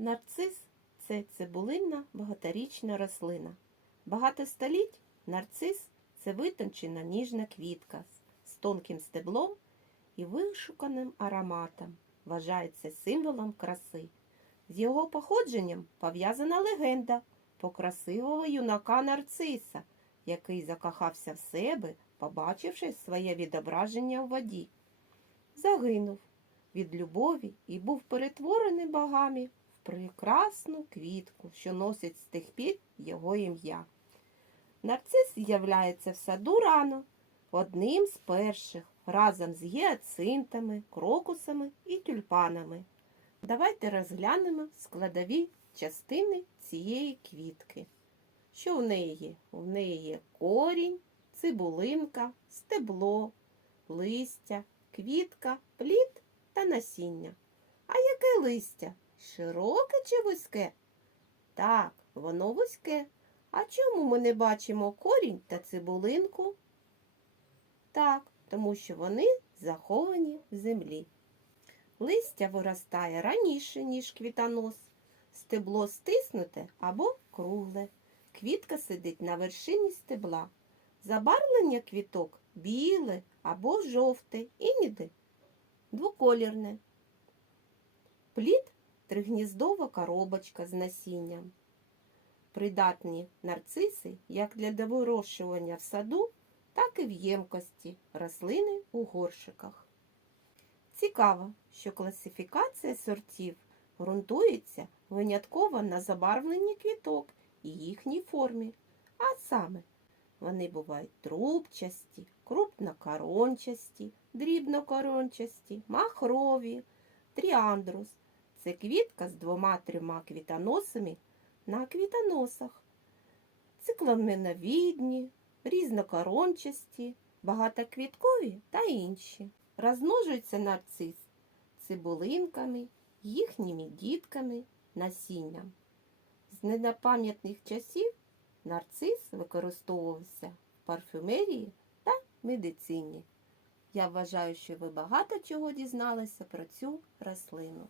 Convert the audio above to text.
Нарцис це цибулинна багаторічна рослина. Багато століть нарцис це витончена ніжна квітка з тонким стеблом і вишуканим ароматом. Вважається символом краси. З його походженням пов'язана легенда про красивого юнака нарциса, який закохався в себе, побачивши своє відображення у воді. Загинув від любові і був перетворений богами в прекрасну квітку, що носить з тих пір його ім'я. Нарцис з'являється в саду рано, одним з перших, разом з гіацинтами, крокусами і тюльпанами. Давайте розглянемо складові частини цієї квітки. Що в неї? В неї є корінь, цибулинка, стебло, листя, квітка, плід та насіння. А яке листя? Широке чи вузьке? Так, воно вузьке. А чому ми не бачимо корінь та цибулинку? Так, тому що вони заховані в землі. Листя виростає раніше, ніж квітонос. Стебло стиснуте або кругле. Квітка сидить на вершині стебла. Забарвлення квіток біле або жовте, ініди двоколірне. Плід тригніздова коробочка з насінням. Придатні нарциси як для вирощування в саду, так і в ємкості рослини у горшиках. Цікаво, що класифікація сортів ґрунтується винятково на забарвленні квіток і їхній формі, а саме вони бувають трубчасті, крупнокорончасті, дрібнокорончасті, махрові, тріандрус. Це квітка з двома-трьома квітоносами на квітоносах, цикломеновідні, різнокорончасті, багатоквіткові та інші. Розмножується нарцис цибулинками, їхніми дітками, насінням. З ненапам'ятних часів нарцис використовувався в парфюмерії та медицині. Я вважаю, що ви багато чого дізналися про цю рослину.